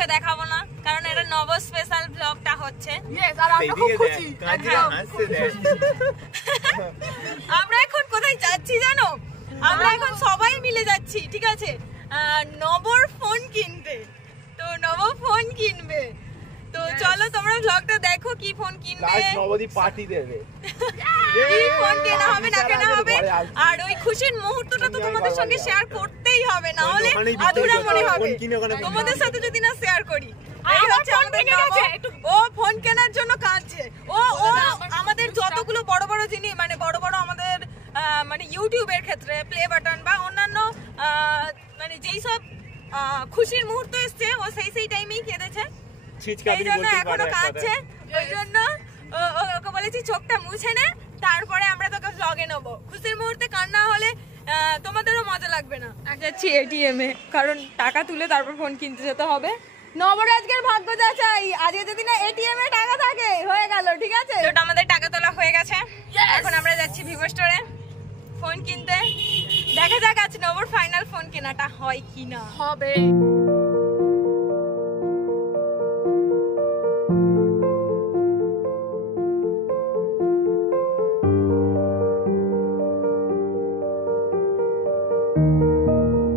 মুখে দেখাবো না, কারণ এটা নব স্পেশাল ব্লগটা হচ্ছে। আমরা এখন কোথায় যাচ্ছি জানো? আমরা এখন সবাই মিলে যাচ্ছি, ঠিক আছে, নবর ফোন কিনতে। তো নব ফোন কিনবে, তো চলো তোমরা ব্লগটা দেখো কি ফোন কিনবে। নবদী পার্টি দেবে, কি ফোন কেনা হবে না কেনা হবে, আর ওই খুশির মুহূর্তটা তো তোমাদের সঙ্গে শেয়ার করতেই হবে, না হলে আধুরা মনে হবে তোমাদের সাথে যদি না শেয়ার করি। এই হচ্ছে আমাদের ও ফোন কেনার জন্য কাঁদছে। ও আমাদের যতগুলো বড় বড় জিনিস, মানে বড় বড় আমাদের মানে ইউটিউবের ক্ষেত্রে প্লে বাটন বা অন্যান্য মানে যেই সব খুশির মুহূর্ত এসছে, ও সেই টাইমেই কেঁদেছে, এই জন্য এখনো কাঁদছে। ওই জন্য ওকে বলেছি চোখটা মুছে নে, তারপরে আমরা তোকে ব্লগে নেবো। খুশির মুহূর্তে কান্না হলে তোমাদেরও মজা লাগবে না। যাচ্ছি এটিএম এ, কারণ টাকা তুলে তারপর ফোন কিনতে যেতে হবে। নবরাজকের ভাগ্য যা চাই, আজকে যদি না এটিএম এ টাকা থাকে হয়ে গেল, ঠিক আছে। তো আমাদের টাকা তোলা হয়ে গেছে, এখন আমরা যাচ্ছি ভিভো স্টোরে ফোন কিনতে। দেখা যাক আজ নবর ফাইনাল ফোন কেনাটা হয় কি না হবে।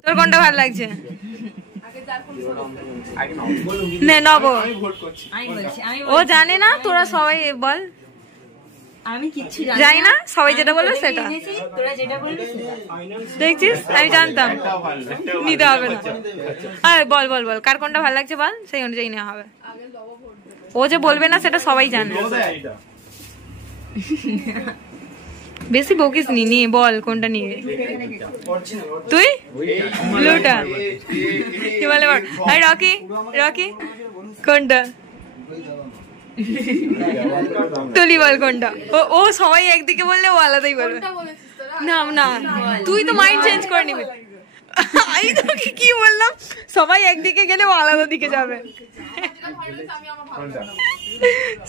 তোর কোনটা ভালো লাগছে? ও জানে না, তোরা সবাই বল। আমি কিচ্ছু জানি না, সবাই যেটা বলবে সেটা। দেখছিস, আমি জানতাম নিতে হবে না। বল বল বল, কার কোনটা ভালো লাগছে বল, সেই অনুযায়ী নেওয়া হবে। ও যে বলবে না সেটা সবাই জানে। বেশি বকিস নি, নিয়ে বল কোনটা নিয়ে। তুই ব্লুটা কি বলে বল। রকি রকি কোনটা? তুলি বল কোনটা। ও সবাই একদিকে বললে ও আলাদাই বলবে। না না, তুই তো মাইন্ড চেঞ্জ করে নিবি। আমি তোকে কি বললাম, সবাই একদিকে গেলে ও আলাদা দিকে যাবে।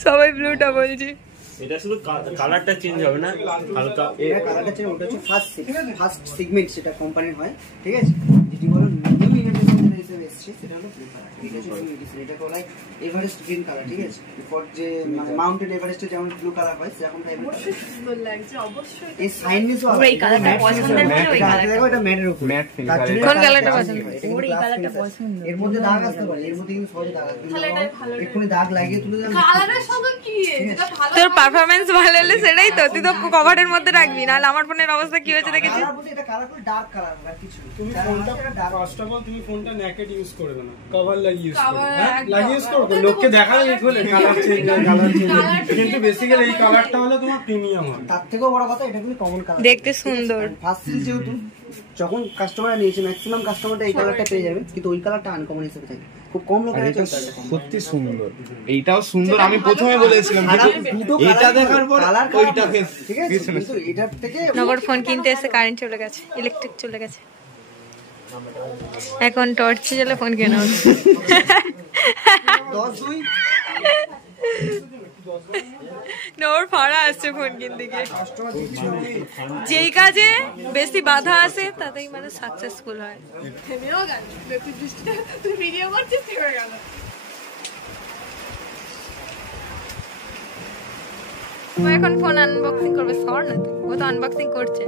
সবাই ব্লুটা বলছি। এটা শুধু কালারটা চেঞ্জ হবে না, হালকা এটা কালারটা চেঞ্জ, ওটা হচ্ছে ফার্স্ট সেগমেন্ট, সেটা কোম্পানির হয়, ঠিক আছে। যেটি বলো নিউ ইনোভেশন যেটা হিসেবে এসেছে সেটা হলো ব্লু কালার, ঠিক আছে। এটা বলা হয় এভারেস্ট গ্রিন কালার, ঠিক আছে। ফর যে মাউন্টেন এভারেস্টে যেমন ব্লু কালার হয় সেরকম টাইপের সুন্দর লাগছে অবশ্যই। এই সাইননেসও আছে। এই কালারটা পছন্দের না, ওই কালারটা দেখো, এটা ম্যাটের উপর ম্যাট ফিল। কোন কালারটা পছন্দ? ওর এই কালারটা পছন্দ। এর মধ্যে দাগ আসতে পারে, এর মধ্যে কিন্তু সহজে দাগ আসবে, তাহলে এটাই ভালো। এক্ষুনি দাগ লাগিয়ে তুলে দাও। কালারের সঙ্গে কি যেটা ভালো, তোর পারফরম্যান্স ভালো হলে সেটাই তো, তুই তো কভারের মধ্যে রাখবি, নাহলে আমার ফোনের অবস্থা কি হয়েছে দেখেছিস। এটা কালারফুল ডার্ক কালার না কিছু। তুমি ফোনটা ফার্স্ট অফ অল তুমি ফোনটা নেকেড ইউজ করবে না, কভার লাগিয়ে ইউজ করবে। হ্যাঁ লাগিয়ে ইউজ করবে, লোককে দেখালে লিখলে কালার চেঞ্জ কালার চেঞ্জ, কিন্তু বেসিক্যালি এই কালারটা হলো তোমার প্রিমিয়াম হয়। তার থেকেও বড় কথা এটা কিন্তু কমন কালার, দেখতে সুন্দর। ফার্স্ট সিরিজ যেহেতু যখন কাস্টমাররা নিয়েছে ম্যাক্সিমাম কাস্টমারটা এই কালারটা পেয়ে যাবে, কিন্তু ওই কালারটা আনকমন হিসেবে থাকে, খুব কম লোকের আছে। সত্যি সুন্দর, এইটাও সুন্দর। আমি প্রথমে বলেছিলাম কিন্তু এটা দেখার পর ওইটা ঠিক আছে, কিন্তু এটার থেকে নগর ফোন কিনতে এসে কারেন্ট চলে গেছে, ইলেকট্রিক চলে গেছে, এখন টর্চ জ্বালে ফোন কেনা হবে। 10-2 নগর ফাড়া আসছে ফোন কিনতে গিয়ে। যেই কাজে বেশি বাধা আসে তাতেই মানে সাকসেসফুল হয়। ও এখন ফোন আনবক্সিং করবে, সর না, ও তো আনবক্সিং করছে।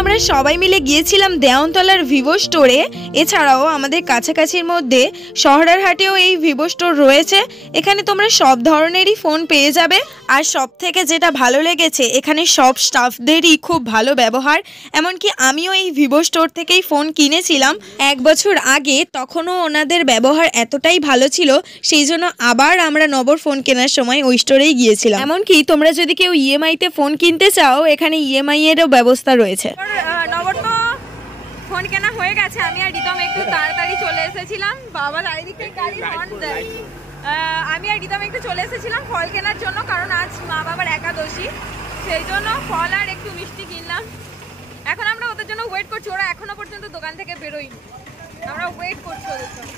আমরা সবাই মিলে গিয়েছিলাম দেওয়ানতলার ভিভো স্টোরে। এছাড়াও আমাদের কাছাকাছির মধ্যে শহরেরহাটেও এই ভিভো স্টোর রয়েছে। এখানে তোমরা সব ধরনেরই ফোন পেয়ে যাবে। আর সব থেকে যেটা ভালো লেগেছে, এখানে সব স্টাফদেরই খুব ভালো ব্যবহার। এমনকি আমিও এই ভিভো স্টোর থেকেই ফোন কিনেছিলাম 1 বছর আগে, তখনও ওনাদের ব্যবহার এতটাই ভালো ছিল, সেই জন্য আবার আমরা নবর ফোন কেনার সময় ওই স্টোরেই গিয়েছিলাম। এমনকি তোমরা যদি কেউ ইএমআইতে ফোন কিনতে চাও, এখানে ইএমআই এরও ব্যবস্থা রয়েছে। নবর তো ফোন কেনা হয়ে গেছে, আমি আর রিতম একটু তাড়াতাড়ি চলে এসেছিলাম। বাবা চারিদিক থেকে গাড়ি হর্ন দেয়। আমি আর রিতম একটু চলে এসেছিলাম ফল কেনার জন্য, কারণ আজ মা বাবার একাদশী, সেই জন্য ফল আর একটু মিষ্টি কিনলাম। এখন আমরা ওদের জন্য ওয়েট করছি, ওরা এখনো পর্যন্ত দোকান থেকে বেরোয়নি, আমরা ওয়েট করছি ওদের জন্য।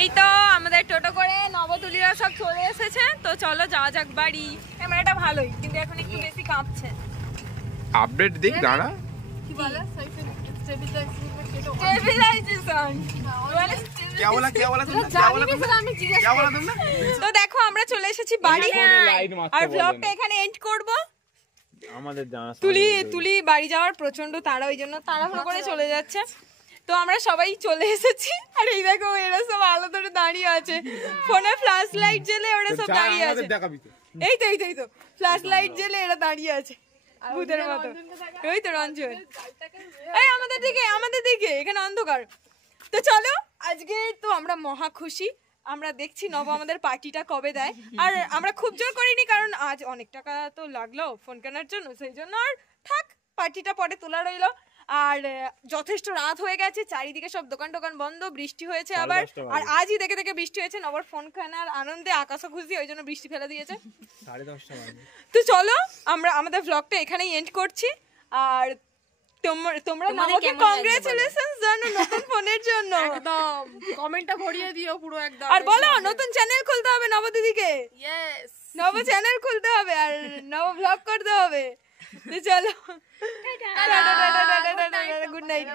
এই তো আমাদের টোটো করে নবতুলিরা সব চলে এসেছে, তো চলো যাওয়া যাক বাড়ি। ক্যামেরাটা ভালোই, কিন্তু এখন একটু বেশি কাঁপছে। আপডেট দিক দাঁড়া। কি বলে? স্টেবিলাইজেশন। তো দেখো আমরা চলে এসেছি বাড়ি, আর ব্লগটা এখানে এন্ড করব। আমাদের জানা তুলি বাড়ি যাওয়ার প্রচন্ড তাড়া, ওই জন্য তাড়াহুড়ো করে চলে যাচ্ছে। তো আমরা সবাই চলে এসেছি, আর এই দেখো এরা সব আলো ধরে দাঁড়িয়ে আছে, ফোনে ফ্ল্যাশ লাইট জ্বেলে ওরা সব দাঁড়িয়ে আছে। এই তো ফ্ল্যাশ লাইট জ্বেলে এরা দাঁড়িয়ে আছে ভূতের মতো। ওই তো রঞ্জন, এই আমাদের দিকে এখানে অন্ধকার। তো চলো আজকে তো আমরা মহা খুশি, আমরা দেখছি নব আমাদের পার্টিটা কবে দেয়। আর আমরা খুব জোর করিনি, কারণ আজ অনেক টাকা তো লাগলো ফোন কেনার জন্য, সেই জন্য আর থাক, পার্টিটা পরে তোলা রইলো। আর যথেষ্ট রাত হয়ে গেছে, চারিদিকে সব দোকান টোকান বন্ধ, বৃষ্টি হয়েছে আবার, আর আজই দেখে বৃষ্টি হয়েছে। নবর ফোন কেনার আনন্দে আকাশও খুশি, ওই জন্য বৃষ্টি ফেলে দিয়েছে। 10:30 তো চলো আমরা আমাদের ব্লগটা এখানেই এন্ড করছি। আর তোমরা নবকে কংগ্রাচুলেশনস জানো নতুন ফোনের জন্য, একদম কমেন্টটা ভরিয়ে দিও পুরো একদম। আর বলো নতুন চ্যানেল খুলতে হবে নব দিদিকে, ইয়েস নব চ্যানেল খুলতে হবে আর নব ব্লগ করতে হবে। তো চলো, গুড নাইট।